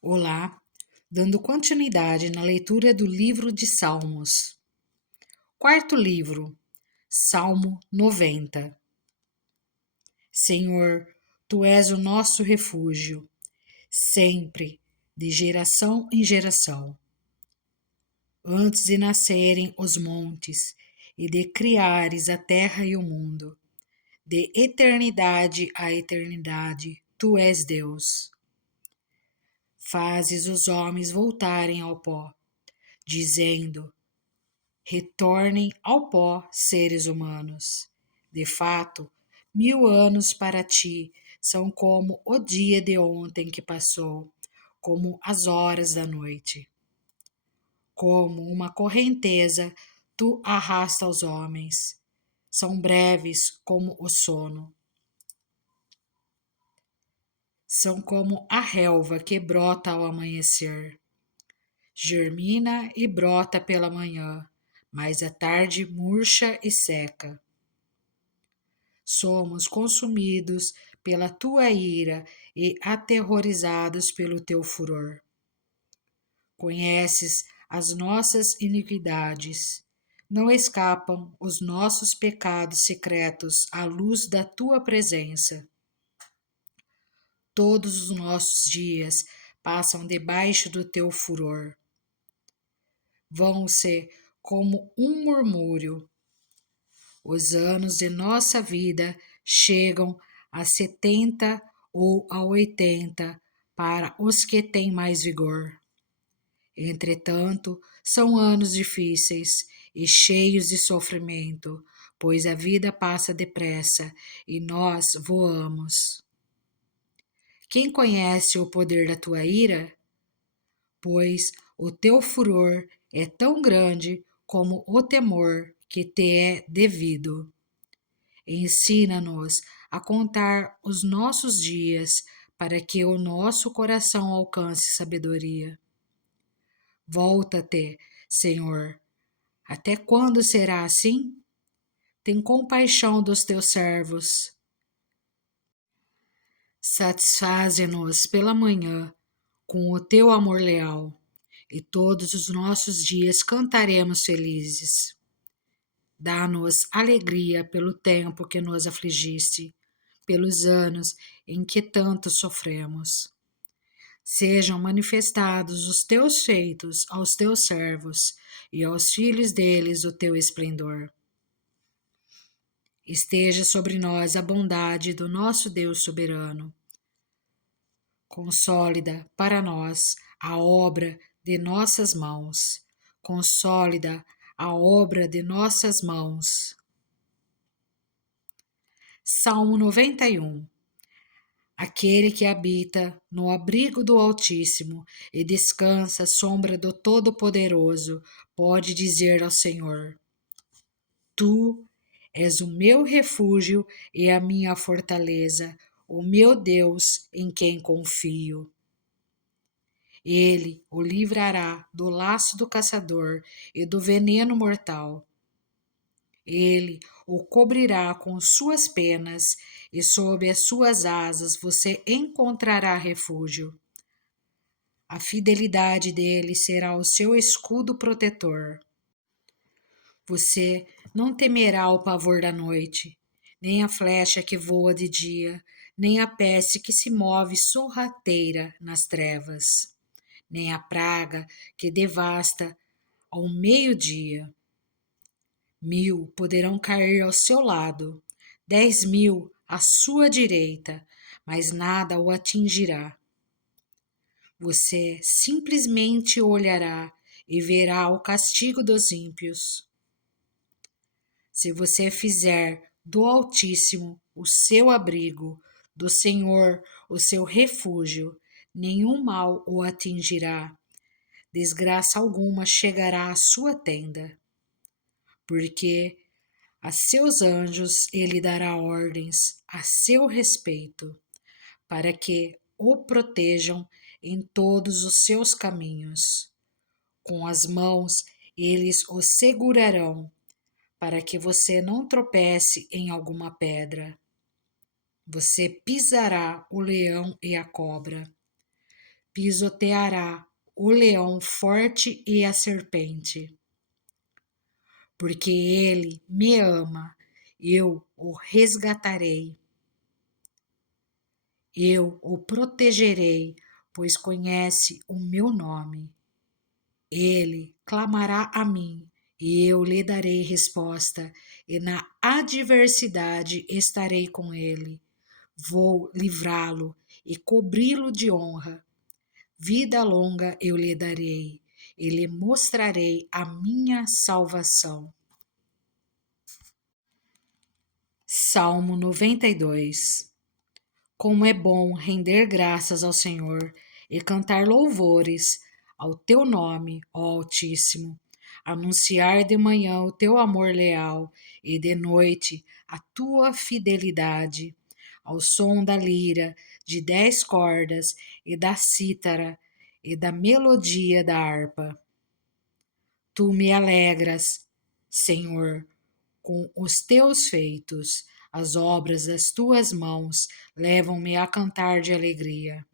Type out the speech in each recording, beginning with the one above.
Olá, dando continuidade na leitura do livro de Salmos. Quarto livro, Salmo 90. Senhor, tu és o nosso refúgio, sempre, de geração em geração. Antes de nascerem os montes e de criares a terra e o mundo, de eternidade a eternidade, tu és Deus. Fazes os homens voltarem ao pó, dizendo: retornem ao pó, seres humanos. De fato, 1000 anos para ti são como o dia de ontem que passou, como as horas da noite. Como uma correnteza, tu arrasta os homens. São breves como o sono. São como a relva que brota ao amanhecer. Germina e brota pela manhã, mas à tarde murcha e seca. Somos consumidos pela tua ira e aterrorizados pelo teu furor. Conheces as nossas iniquidades. Não escapam os nossos pecados secretos à luz da tua presença. Todos os nossos dias passam debaixo do teu furor. Vão-se como um murmúrio. Os anos de nossa vida chegam a 70 ou a 80 para os que têm mais vigor. Entretanto, são anos difíceis e cheios de sofrimento, pois a vida passa depressa e nós voamos. Quem conhece o poder da tua ira? Pois o teu furor é tão grande como o temor que te é devido. Ensina-nos a contar os nossos dias para que o nosso coração alcance sabedoria. Volta-te, Senhor. Até quando será assim? Tem compaixão dos teus servos. Satisfaze-nos pela manhã com o teu amor leal, e todos os nossos dias cantaremos felizes. Dá-nos alegria pelo tempo que nos afligiste, pelos anos em que tanto sofremos. Sejam manifestados os teus feitos aos teus servos e aos filhos deles o teu esplendor. Esteja sobre nós a bondade do nosso Deus soberano. Consólida para nós a obra de nossas mãos. Consólida a obra de nossas mãos. Salmo 91. Aquele que habita no abrigo do Altíssimo e descansa à sombra do Todo-Poderoso pode dizer ao Senhor: Tu és o meu refúgio e a minha fortaleza, o meu Deus em quem confio. Ele o livrará do laço do caçador e do veneno mortal. Ele o cobrirá com suas penas e sob as suas asas você encontrará refúgio. A fidelidade dele será o seu escudo protetor. Você não temerá o pavor da noite, nem a flecha que voa de dia, nem a peste que se move sorrateira nas trevas, nem a praga que devasta ao meio-dia. 1000 poderão cair ao seu lado, 10.000 à sua direita, mas nada o atingirá. Você simplesmente olhará e verá o castigo dos ímpios. Se você fizer do Altíssimo o seu abrigo, do Senhor o seu refúgio, nenhum mal o atingirá, desgraça alguma chegará à sua tenda. Porque a seus anjos ele dará ordens a seu respeito, para que o protejam em todos os seus caminhos. Com as mãos eles o segurarão, para que você não tropece em alguma pedra. Você pisará o leão e a cobra. pisoteará o leão forte e a serpente. Porque ele me ama, eu o resgatarei. Eu o protegerei, pois conhece o meu nome. Ele clamará a mim, e eu lhe darei resposta, e na adversidade estarei com ele. Vou livrá-lo e cobri-lo de honra. Vida longa eu lhe darei, e lhe mostrarei a minha salvação. Salmo 92. Como é bom render graças ao Senhor e cantar louvores ao teu nome, ó Altíssimo. Anunciar de manhã o teu amor leal e de noite a tua fidelidade. Ao som da lira, de 10 cordas e da cítara e da melodia da harpa. Tu me alegras, Senhor, com os teus feitos. As obras das tuas mãos levam-me a cantar de alegria.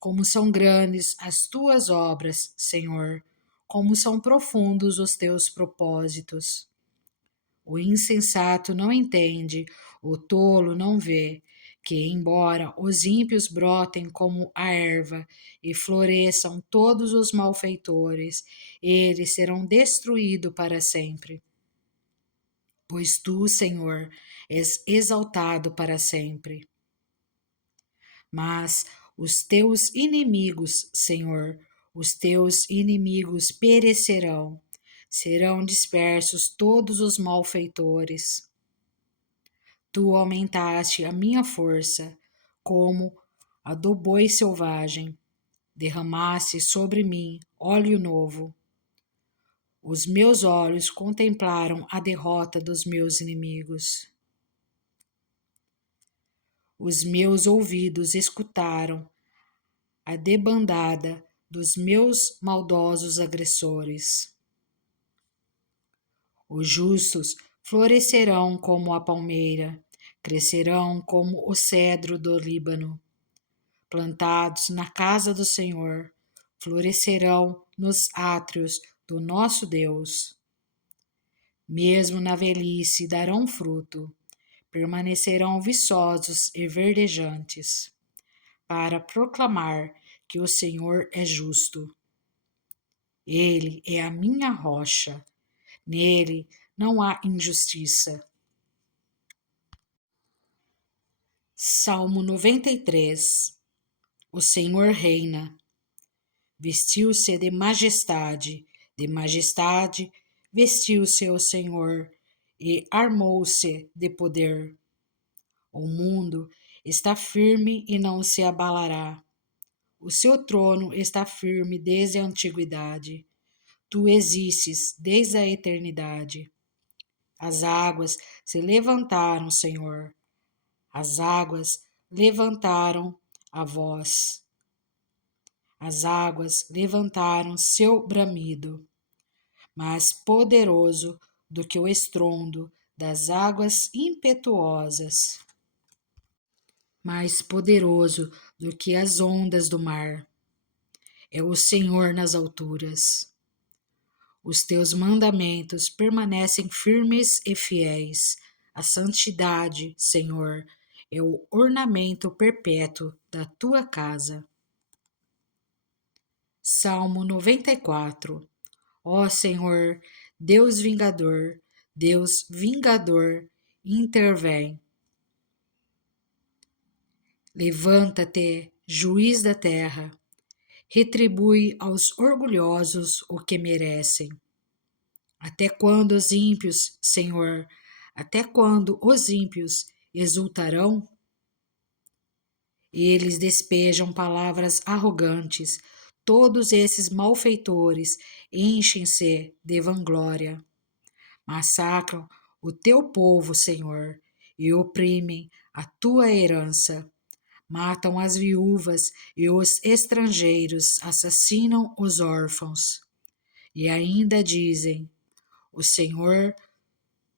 Como são grandes as tuas obras, Senhor, como são profundos os teus propósitos. O insensato não entende, o tolo não vê, que, embora os ímpios brotem como a erva e floresçam todos os malfeitores, eles serão destruídos para sempre. Pois tu, Senhor, és exaltado para sempre. Mas os teus inimigos, Senhor, os teus inimigos perecerão, serão dispersos todos os malfeitores. Tu aumentaste a minha força, como a do boi selvagem, derramaste sobre mim óleo novo. Os meus olhos contemplaram a derrota dos meus inimigos. Os meus ouvidos escutaram a debandada dos meus maldosos agressores. Os justos florescerão como a palmeira, crescerão como o cedro do Líbano. Plantados na casa do Senhor, florescerão nos átrios do nosso Deus. Mesmo na velhice darão fruto, permanecerão viçosos e verdejantes, para proclamar que o Senhor é justo. Ele é a minha rocha, nele não há injustiça. Salmo 93. O Senhor reina. Vestiu-se de majestade vestiu-se o Senhor e armou-se de poder. O mundo está firme e não se abalará. O seu trono está firme desde a antiguidade. Tu existes desde a eternidade. As águas se levantaram, Senhor. As águas levantaram a voz. As águas levantaram seu bramido, mais poderoso do que o estrondo das águas impetuosas, mais poderoso do que as ondas do mar. É o Senhor nas alturas. Os teus mandamentos permanecem firmes e fiéis. A santidade, Senhor, é o ornamento perpétuo da tua casa. Salmo 94. Ó Senhor, Deus vingador, intervém. Levanta-te, juiz da terra, retribui aos orgulhosos o que merecem. Até quando os ímpios, Senhor, até quando os ímpios exultarão? Eles despejam palavras arrogantes, todos esses malfeitores enchem-se de vanglória. Massacram o teu povo, Senhor, e oprimem a tua herança. Matam as viúvas e os estrangeiros, assassinam os órfãos. E ainda dizem: o Senhor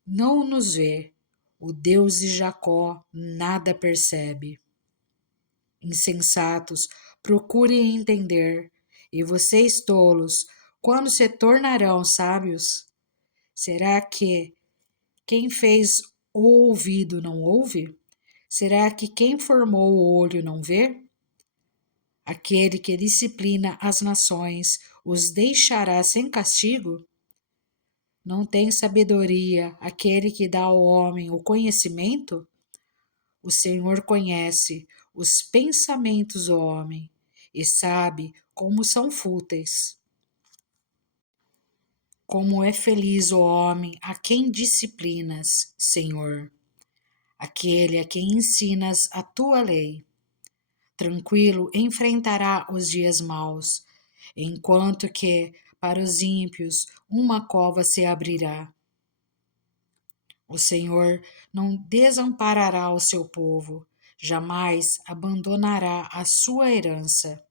não nos vê, o Deus de Jacó nada percebe. Insensatos Procurem entender. E vocês, tolos, quando se tornarão sábios? Será que quem fez o ouvido não ouve? Será que quem formou o olho não vê? Aquele que disciplina as nações os deixará sem castigo? Não tem sabedoria aquele que dá ao homem o conhecimento? O Senhor conhece os pensamentos do homem e sabe como são fúteis. Como é feliz o homem a quem disciplinas, Senhor, aquele a quem ensinas a tua lei. Tranquilo enfrentará os dias maus, enquanto que para os ímpios uma cova se abrirá. O Senhor não desamparará o seu povo, jamais abandonará a sua herança.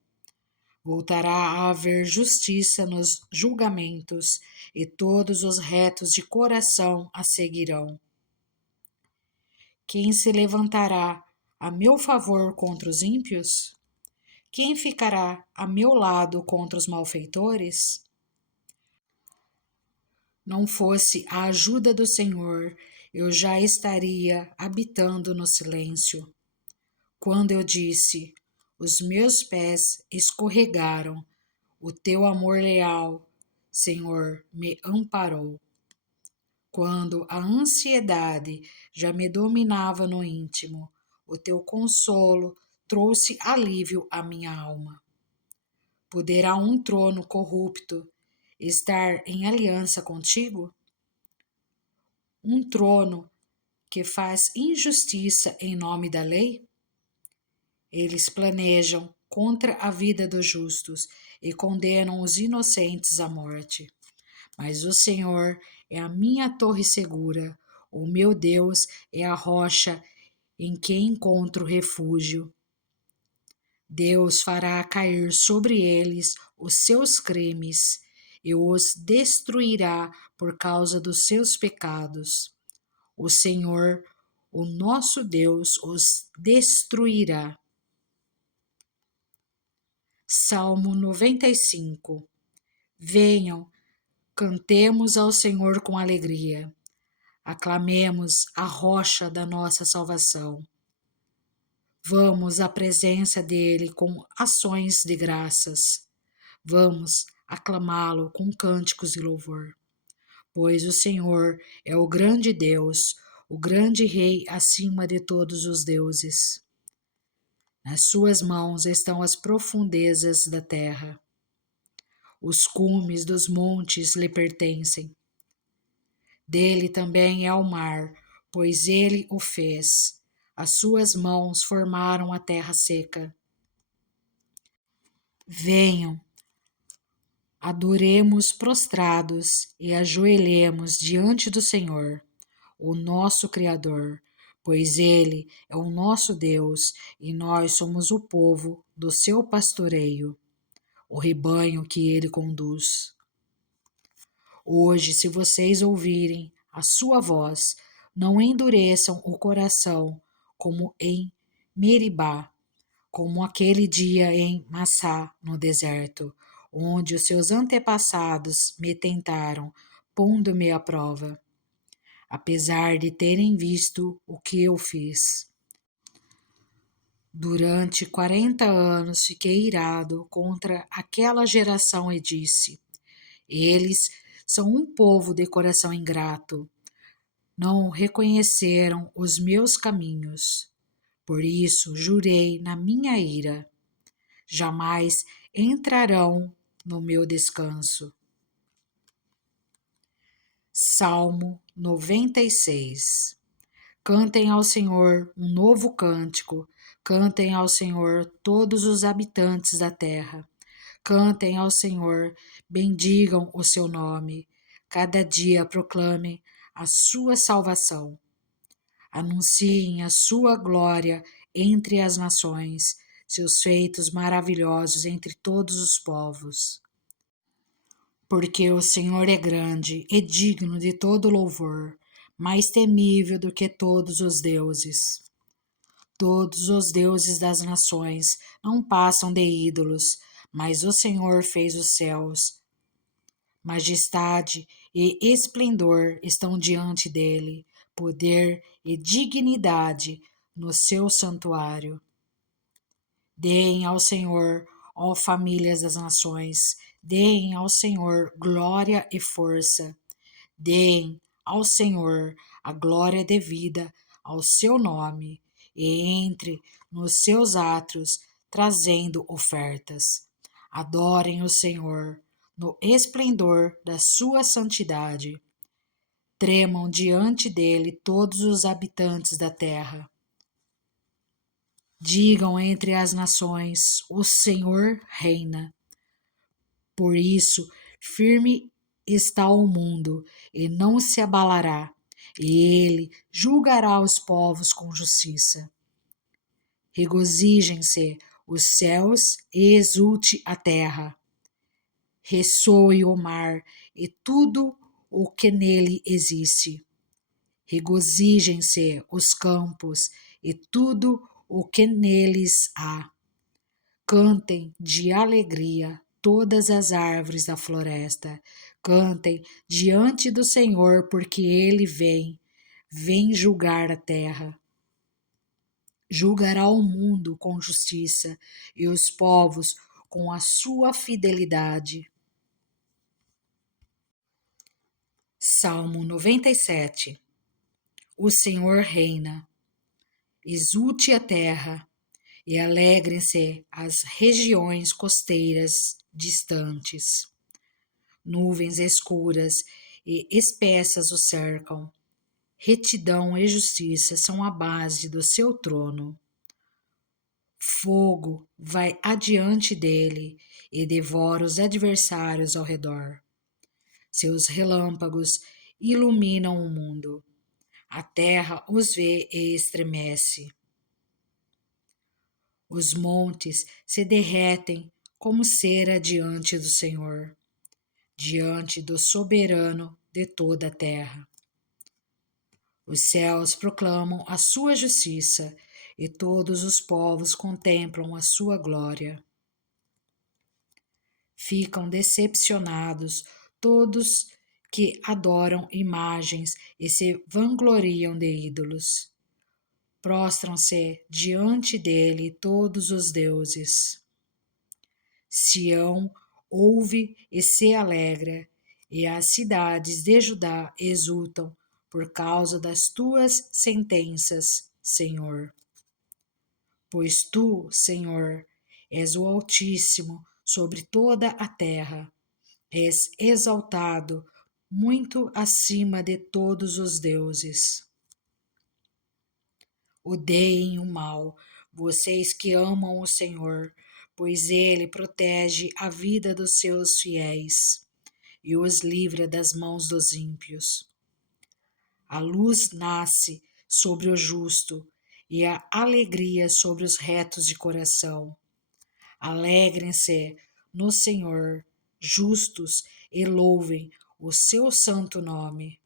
Voltará a haver justiça nos julgamentos, e todos os retos de coração a seguirão. Quem se levantará a meu favor contra os ímpios? Quem ficará a meu lado contra os malfeitores? Não fosse a ajuda do Senhor, eu já estaria habitando no silêncio. Quando eu disse, os meus pés escorregaram, o teu amor leal, Senhor, me amparou. Quando a ansiedade já me dominava no íntimo, o teu consolo trouxe alívio à minha alma. Poderá um trono corrupto estar em aliança contigo? Um trono que faz injustiça em nome da lei? Eles planejam contra a vida dos justos e condenam os inocentes à morte. Mas o Senhor é a minha torre segura, o meu Deus é a rocha em que encontro refúgio. Deus fará cair sobre eles os seus crimes e os destruirá por causa dos seus pecados. O Senhor, o nosso Deus, os destruirá. Salmo 95. Venham, cantemos ao Senhor com alegria. Aclamemos a rocha da nossa salvação. Vamos à presença dele com ações de graças. Vamos aclamá-lo com cânticos de louvor. Pois o Senhor é o grande Deus, o grande Rei acima de todos os deuses. Nas suas mãos estão as profundezas da terra. Os cumes dos montes lhe pertencem. Dele também é o mar, pois ele o fez. As suas mãos formaram a terra seca. Venham, adoremos prostrados e ajoelhemos diante do Senhor, o nosso Criador, pois ele é o nosso Deus e nós somos o povo do seu pastoreio, o rebanho que ele conduz. Hoje, se vocês ouvirem a sua voz, não endureçam o coração como em Meribá, como aquele dia em Massá, no deserto, onde os seus antepassados me tentaram, pondo-me à prova, apesar de terem visto o que eu fiz. Durante 40 anos fiquei irado contra aquela geração e disse: eles são um povo de coração ingrato. Não reconheceram os meus caminhos. Por isso jurei na minha ira: jamais entrarão no meu descanso. Salmo 96. Cantem ao Senhor um novo cântico, cantem ao Senhor todos os habitantes da terra. Cantem ao Senhor, bendigam o seu nome. Cada dia proclamem a sua salvação. Anunciem a sua glória entre as nações, seus feitos maravilhosos entre todos os povos. Porque o Senhor é grande e digno de todo louvor, mais temível do que todos os deuses. Todos os deuses das nações não passam de ídolos, mas o Senhor fez os céus. Majestade e esplendor estão diante dele, poder e dignidade no seu santuário. Deem ao Senhor, ó famílias das nações, deem ao Senhor glória e força. Deem ao Senhor a glória devida ao seu nome e entre nos seus átrios trazendo ofertas. Adorem o Senhor no esplendor da sua santidade. Tremam diante dele todos os habitantes da terra. Digam entre as nações: o Senhor reina. Por isso, firme está o mundo e não se abalará, e ele julgará os povos com justiça. Regozijem-se os céus e exulte a terra. Ressoe o mar e tudo o que nele existe. Regozijem-se os campos e tudo o que neles há. Cantem de alegria todas as árvores da floresta. Cantem diante do Senhor, porque ele vem julgar a terra. Julgará o mundo com justiça e os povos com a sua fidelidade. Salmo 97. O Senhor reina. Exulte a terra e alegrem-se as regiões costeiras distantes. Nuvens escuras e espessas o cercam. Retidão e justiça são a base do seu trono. Fogo vai adiante dele e devora os adversários ao redor. Seus relâmpagos iluminam o mundo. A terra os vê e estremece. Os montes se derretem como cera diante do Senhor, diante do soberano de toda a terra. Os céus proclamam a sua justiça e todos os povos contemplam a sua glória. Ficam decepcionados todos que adoram imagens e se vangloriam de ídolos. Prostram-se diante dele todos os deuses. Sião ouve e se alegra, e as cidades de Judá exultam por causa das tuas sentenças, Senhor. Pois tu, Senhor, és o Altíssimo sobre toda a terra, és exaltado muito acima de todos os deuses. Odeiem o mal, vocês que amam o Senhor, pois ele protege a vida dos seus fiéis e os livra das mãos dos ímpios. A luz nasce sobre o justo e a alegria sobre os retos de coração. Alegrem-se no Senhor, justos, e louvem o seu santo nome.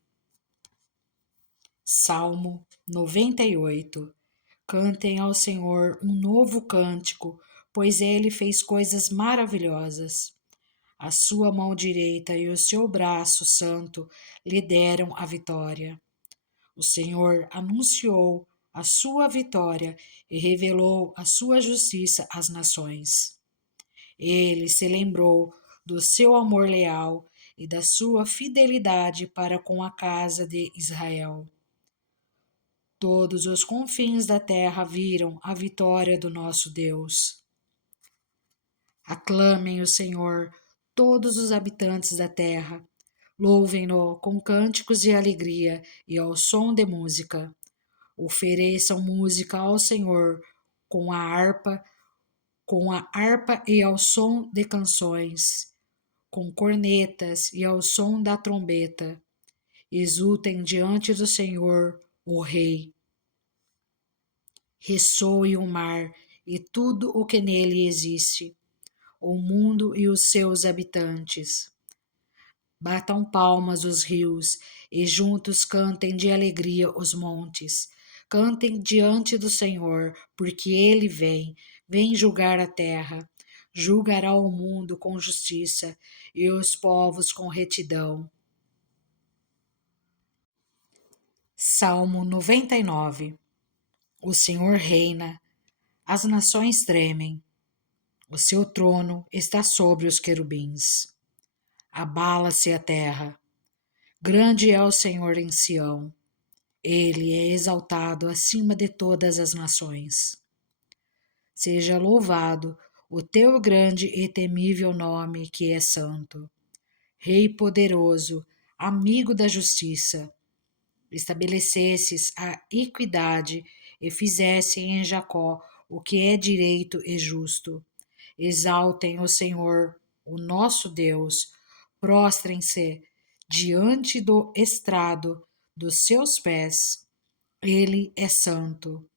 Salmo 98. Cantem ao Senhor um novo cântico, pois ele fez coisas maravilhosas. A sua mão direita e o seu braço santo lhe deram a vitória. O Senhor anunciou a sua vitória e revelou a sua justiça às nações. Ele se lembrou do seu amor leal e da sua fidelidade para com a casa de Israel. Todos os confins da terra viram a vitória do nosso Deus. Aclamem o Senhor, todos os habitantes da terra. Louvem-no com cânticos de alegria e ao som de música. Ofereçam música ao Senhor com a harpa e ao som de canções, com cornetas e ao som da trombeta. Exultem diante do Senhor, o Rei. Ressoe o mar e tudo o que nele existe, o mundo e os seus habitantes. Batam palmas os rios e juntos cantem de alegria os montes. Cantem diante do Senhor, porque ele vem julgar a terra. Julgará o mundo com justiça e os povos com retidão. Salmo 99. O Senhor reina, as nações tremem. O seu trono está sobre os querubins. Abala-se a terra. Grande é o Senhor em Sião. Ele é exaltado acima de todas as nações. Seja louvado o teu grande e temível nome, que é santo. Rei poderoso, amigo da justiça, estabelecesses a equidade e fizesse em Jacó o que é direito e justo. Exaltem o Senhor, o nosso Deus, prostrem-se diante do estrado dos seus pés. Ele é santo.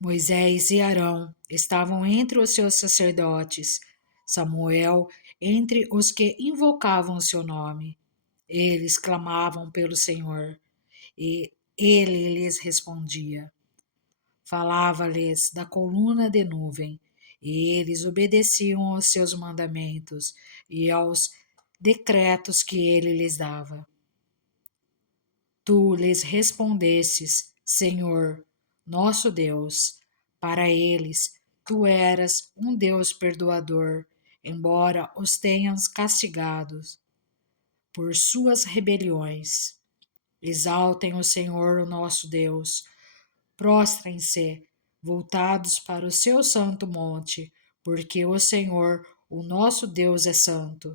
Moisés e Arão estavam entre os seus sacerdotes, Samuel entre os que invocavam o seu nome. Eles clamavam pelo Senhor, e ele lhes respondia. Falava-lhes da coluna de nuvem, e eles obedeciam aos seus mandamentos e aos decretos que ele lhes dava. Tu lhes respondesses, Senhor, nosso Deus. Para eles, tu eras um Deus perdoador, embora os tenhas castigados por suas rebeliões. Exaltem o Senhor, o nosso Deus. Prostrem-se, voltados para o seu santo monte, porque o Senhor, o nosso Deus, é santo.